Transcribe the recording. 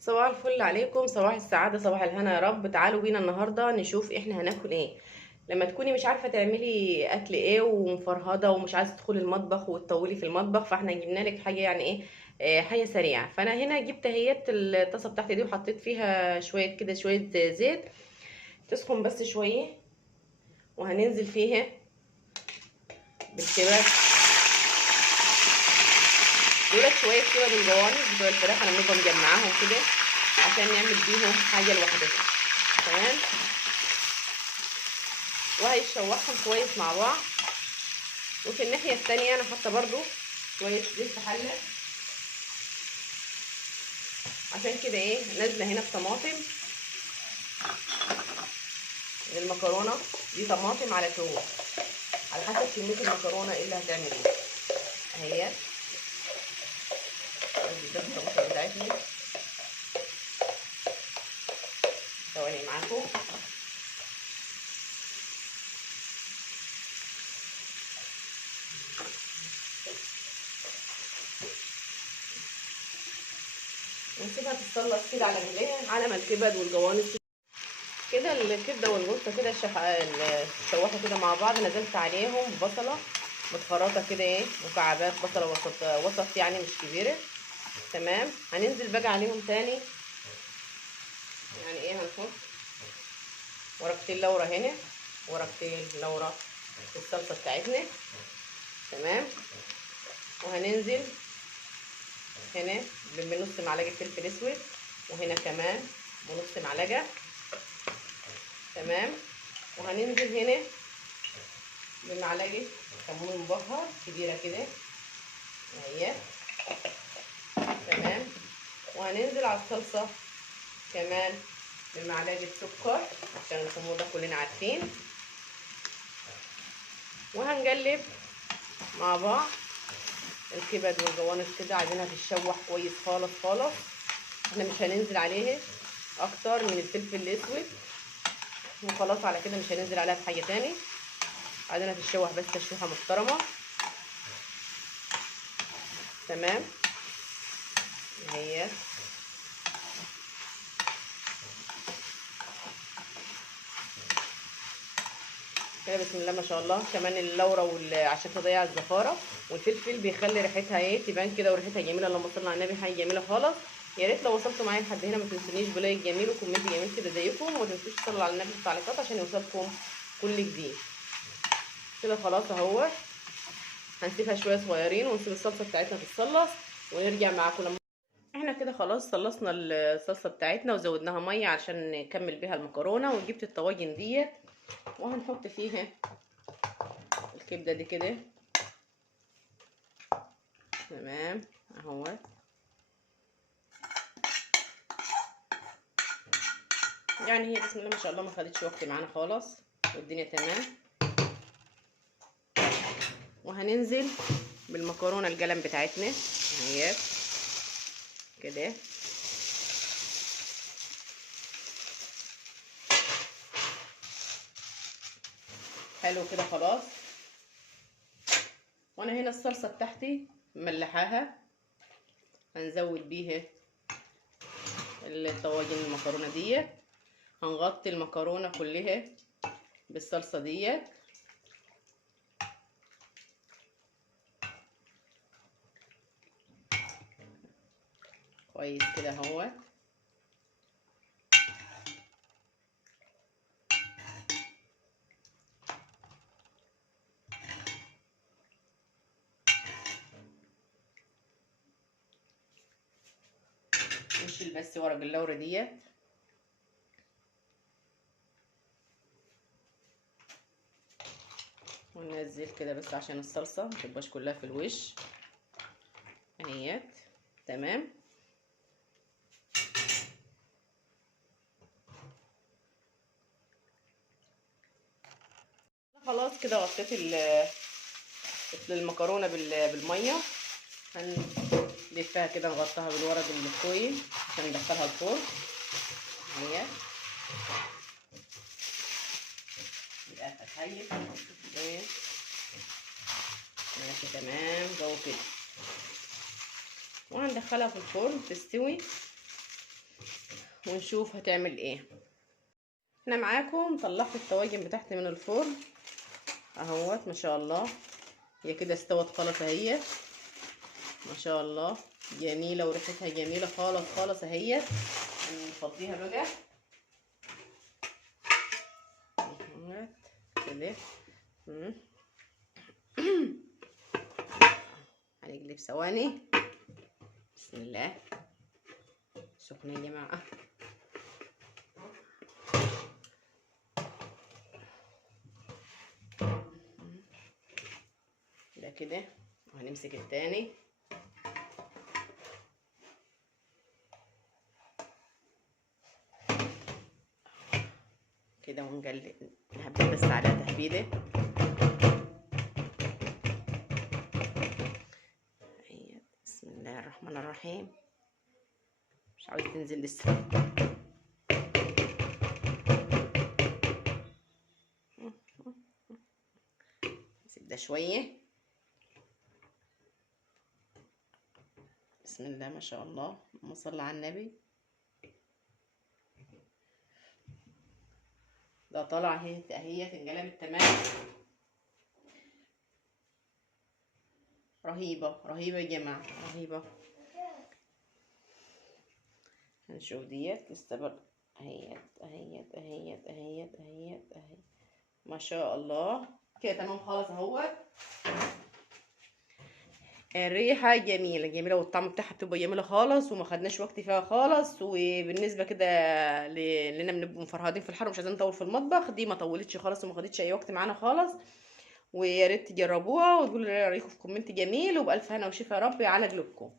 صباح الفل عليكم، صباح السعادة، صباح الهنا يا رب. تعالوا بينا النهاردة نشوف احنا هناكل ايه. لما تكوني مش عارفة تعملي اكل ايه ومفرهدة ومش عايزة تدخلي المطبخ وتطولي في المطبخ، فاحنا جبنا لك حاجة يعني ايه، حاجة سريعة. فانا هنا جبت اهيت الطاسة بتاعتي دي وحطيت فيها شوية كده، شوية زيت تسخن بس شوية، وهننزل فيها بالكبد. دولت شوية كبد الجوانب بتوع الفراخ، انا بنبقى مجمعاهم كده عشان نعمل بيهم حاجة لوحدهم. تمام. وهيشوحهم كويس مع بعض. وفي الناحية التانية انا حاطة برضو شوية زيت في حلة، عشان كده ايه نازلة هنا بطماطم للمكرونة. دي طماطم على توم، على حسب كمية المكرونة اللي هتعمليها. اهي ده الطماطم بتاعتنا. ثواني معاكم. ونسيبها تتصلص كده على مهلها على ما الكبد والجوانب كده. الكبده والقطه كده شوحوا كده مع بعض. نزلت عليهم بصله متخرطه كده، ايه، مكعبات بصله وسط وسط يعني مش كبيره. تمام. هننزل بقى عليهم تاني، يعني ايه، هنحط ورقتين لورا هنا، ورقتين لورا في الصلصه بتاعتنا. تمام. وهننزل هنا بنص معلقه فلفل اسود، وهنا كمان بنص معلقه. تمام. وهننزل هنا بمعلقه كمون مبهر كبيره كده اهي. تمام. وهننزل على الصلصه كمان بمعلقه سكر عشان الخمور ده كلنا عارفين. وهنقلب مع بعض الكبد والجوانب كده، عايزينها تتشوح كويس خالص خالص. احنا مش هننزل عليه اكتر من الفلفل الاسود وخلاص، على كده مش هننزل عليها بحاجه تاني. عايزينها تتشوح بس تشويحه محترمه. تمام. اهي كده بسم الله ما شاء الله. كمان اللورة عشان تضيع الزفاره، والفلفل بيخلي ريحتها ايه تبان كده، وريحتها جميله. اللهم صل على النبي، حاجه جميله خالص. يا ريت لو وصلتوا معايا لحد هنا ما تنسونيش بلايك جميل وكومنت جميل كده زيكم، وما تنسوش تصلوا على النبي في التعليقات عشان يوصلكم كل جديد. كده خلاص اهو. هنسيبها شويه صغيرين ونسيب الصلصه بتاعتنا تتصلص ونرجع معاكم. لما احنا كده خلاص صلصنا الصلصه بتاعتنا وزودناها ميه عشان نكمل بيها المكرونه. وجبت الطواجن ديت وهنحط فيها الكبده دي كده. تمام اهو. يعني هي بسم الله ما شاء الله ما خدتش وقت معانا خالص، والدنيا تمام. وهننزل بالمكرونه القلم بتاعتنا اهي كده. حلو كده خلاص. وانا هنا الصلصه بتاعتي ملحاها، هنزود بيها الطواجن المكرونه ديت. هنغطي المكرونه كلها بالصلصه ديت كويس كده اهو. نشيل بس ورق اللورة ديت. وننزل كده بس عشان الصلصه متبقاش كلها في الوش اهيت. تمام. خلاص كده غطيت المكرونه بالميه. هنلفها كده نغطيها بالورق الفويل عشان ندخلها الفرن اهي. يبقى هتهيئ ماشي تمام جو كده. وهندخلها في الفرن تستوي ونشوف هتعمل ايه. انا معاكم طلعت الطواجن بتاعتي من الفرن اهوت، ما شاء الله هي كده استوت خالص اهي، ما شاء الله جميله وريحتها جميله خالص خالص اهي. نفضيها بقى كده. هنقلب ثواني. بسم الله. سخنه يا جماعه. ده كده، وهنمسك التاني كده ونقلب. هبدأ بس على تهبيده. بسم الله الرحمن الرحيم. مش عاوز تنزل لسه. نسيب ده شويه. بسم الله ما شاء الله، اللهم صل على النبي. ده طالع اهي انقلبت تمام. رهيبه رهيبه يا جماعه، رهيبه. هنشوف ديت لسه اهي ما شاء الله كده تمام خالص اهوت. الريحه جميله جميله، والطعم بتاعها بتبقى جميله خالص، وما خدناش وقت فيها خالص. وبالنسبه كده لنا بنبقى مفرهدين في الحر ومش عايزين نطول في المطبخ، دي ما طولتش خالص وما خدتش اي وقت معانا خالص. ويا ريت تجربوها وتقولوا لي رايكم في كومنت جميل، وبالف هنا وشفا يا رب على قلوبكم.